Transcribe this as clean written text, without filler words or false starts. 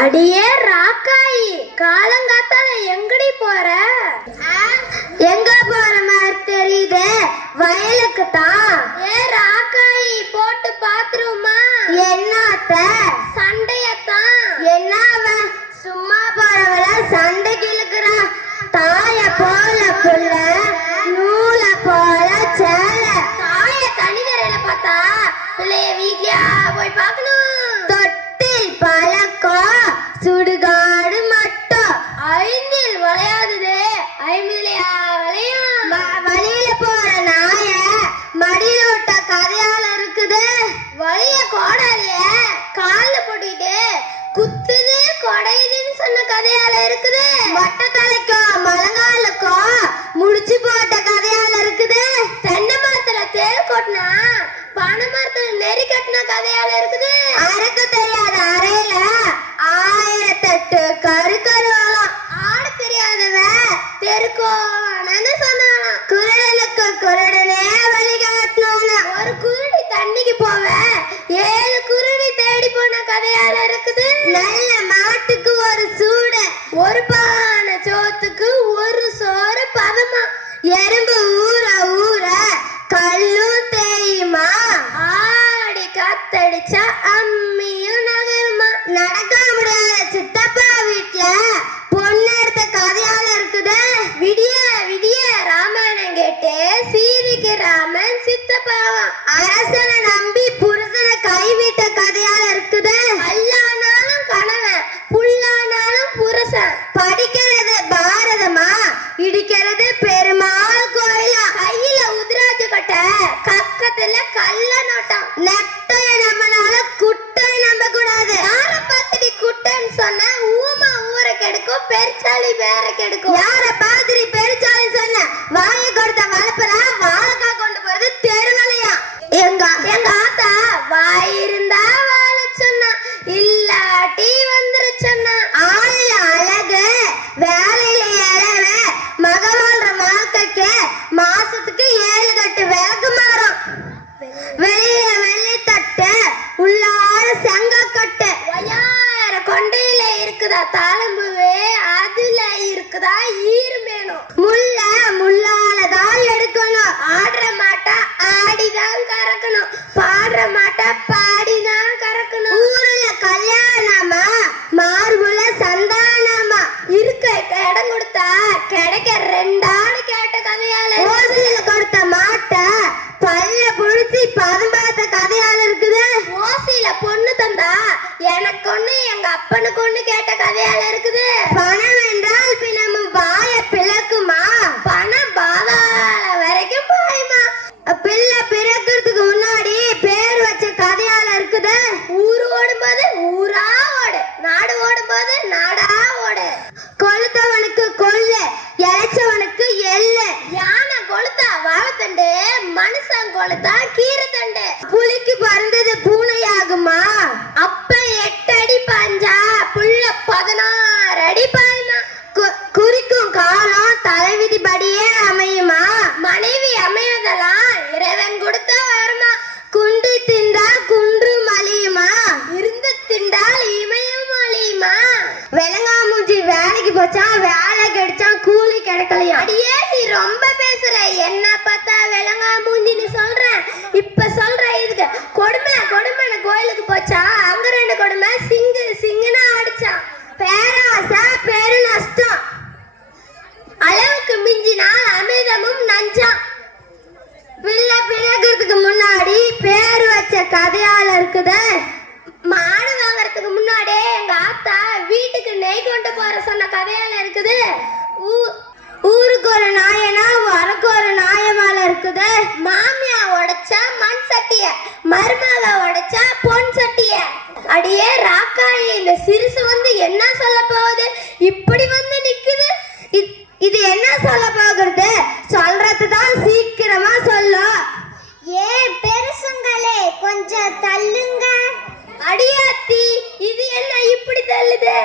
அடியே ராக்காயி, காலங்காத்தால எங்கடி போற? எங்க போற மாதிரி தெரியுது, வயலுக்கு தான். ஏ ராக்காயி, போட்டு பாத்துருமா? என்னத்த சண்டையத்தான். என்ன அவன் சும்மா போறவள சண்டைக்கு இழுக்கிறா? தாய போல புள்ள, நூல போல சேல. தாய தனிதரையில பார்த்தா பிள்ளைய வீட்லயா போய் பார்க்கணும்? தொட்டில் பழக்கம் சுடுகாடு மட்டும். ஐந்தில் விளையாதுதே, ஐம்பதுலயா விளையும்? வழியில போற நாய மடியில விட்ட கதையால இருக்குது. வழிய கோடாலிய கால்ல போட்டுக்கிட்டு குத்துது கொடையுதுன்னு சொன்ன கதையால இருக்குது. மட்ட தலைக்கும் மலங்காலுக்கும் முடிச்சு போட்ட கதையால இருக்குது. தென்னை மரத்துல தேல் கொட்டினா பனை மரத்துல நெறி கட்டின கதையால இருக்குது. அரைக்க தெரியாத அறையில 1008 கருக்கருவாளாம். ஆட தெரியாதவ தெருக்கோன்னு சொன்னாலாம். குருடனுக்கு குருடனே வழிகாட்டணும்னு. ஒரு குருடி தண்ணிக்கு போவ 7 குருடி தேடி போன கதையால இருக்குது. நல்ல மாட்டுக்கு ஒரு சூட, ஒரு பானை சோத்துக்கு ஒரு சோறு பதமா. எறும்பு ஊற ஊற கல்லும் தெரியுமா? ஆடி காத்தடிச்சா அம்மியும் நகருமா? நடக்க முடியாத சித்தப்பா வீட்டுல பொண்ணு எடுத்த கதையால இருக்குது. விடிய விடிய ராமாயணம் கேட்டு சீதைக்கு ராமன் சித்தப்பாவா. அரசனை நம்பி புருஷனை கைவிட்ட கதையால இருக்குது. அல்லானாலும் கணவன், புல்லானாலும் புருஷன். படிக்கிறது பாரதமா, இடிக்கிறது பெருமாள் கோயிலா? கையில உதிராஜ கட்ட, கக்கத்துல கள்ள நோட்டம். நெட்டைய நம்மனால குட்டை நம்ப கூடாது. யார பார்த்துட்டு குட்டைன்னு சொன்ன ஊமா ஊரை கெடுக்கும், பெருச்சாளி வேற கெடுக்கும். யார பார்த்துட்டு பெருச்சாளி சொன்ன வாயை கொடுத்த வளர்ப்புறா வாழைக்கா கொண்டு போறது தெருவலையா? எங்க ஆத்தா வாய் இருந்தா வாழ சொன்னா, இல்லாட்டி வந்துரு சொன்னா. ஆளு அழகு வேலையில இழவ மக வாழ்ற வாழ்க்கைக்கு மாசத்துக்கு 7 கட்டு விளக்கு மாறும். வெளியில வெள்ளி தட்டு, உள்ளார செங்கக்கட்டு. ஒய்யார கொண்டையில இருக்குதா தாளம்புவே, அதுல இருக்குதா ஈர்மேனும். முள்ள முள்ளாலதான் எடுக்கணும். ஆடுற மாட்டா ஆடிதான் கறக்கணும், பாடுற மாட்டா பாடிதான் கறக்கணும். ஊருல கல்யாணமா மார்புல சந்தானமா? இருக்க இடம் கொடுத்தா கிடைக்க 2 ஆடு கேட்ட கதையால. ஓசில கொடுத்த மாட்டை பல்ல புடிச்சு பதம் பார்த்த கதையால இருக்குது. ஓசில பொண்ணு தந்தா எனக்கு ஒண்ணு எங்க அப்பனுக்கு ஒண்ணு கேட்ட கதையால இருக்குது. பணம் என்றால் பின்னமும் வாய பிளக்குமா? பணம் பாதாள வரைக்கும் பாயுமா? பிள்ளை பிறக்கிறதுக்கு முன்னாடி பேர் வச்ச கதையால இருக்குது. ஊரு ஓடும்போது ஊரா ஓடு, நாடு ஓடும்போது நாடா ஓடு. கொளுத்தவனுக்கு கொள்ளு, இழைச்சவனுக்கு எள்ளு. யானை கொளுத்தா வாழைத்தண்டு, மனுஷன் கொளுத்தா கீரை தண்டு. புலிக்கு பறந்தது பூனையாகுமா? அப்ப 8 அடி பாஞ்சா புள்ள 16 அடி பாயுமா? குறிக்கும் காலம் தலைவிதி படியே அமையுமா? மனைவி அமைவதெல்லாம் இறைவன் கொடுத்த வருமா? குண்டு திண்டால் குன்று மலியுமா? இருந்து திண்டால் இமயம் மலியுமா? வெளங்காமூஞ்சி வேலைக்கு போச்சா, வேலை கிடைச்சா கூலி கிடைக்கலையா? அடியே நீ ரொம்ப பேசுற. என்ன பார்த்தா வெளங்காமூஞ்சின்னு சொல்றேன். இப்ப சொல்ற இதுக்கு கொடுமை கொடுமைன்னு கோயிலுக்கு போச்சா, அங்க 2 கொடுமை சிங்கு சிங்குன்னு அடிச்சான். பேராசை பெரு நஷ்டம், அளவுக்கு மிஞ்சினால் அமிர்தமும் நஞ்சாம். பிள்ளை பிறக்கிறதுக்கு முன்னாடி பேர் வச்ச கதையால இருக்குது. மாடு வாங்கறதுக்கு முன்னாடியே எங்க ஆத்தா வீட்டுக்கு நெய் கொண்டு போற சொன்ன கதையால இருக்குது. ஊருக்கு ஒரு நாயனா வரக்கு ஒரு நாயமால இருக்குது. மாமியா உடைச்சா மண் சட்டிய, மருமக உடைச்சா பொன் சட்டிய. அடியே ராக்காயி, இந்த சிறுசு வந்து என்ன சொல்ல போகுது? இப்படி வந்து நிக்குது. இது என்ன சொல்ல போகிறது? சொல்றதுதான் சீக்கிரமா சொல்லும். ஏ பெருசுங்களே, கொஞ்சம் தள்ளுங்க. அடியாத்தி, இது என்ன இப்படி தள்ளுது?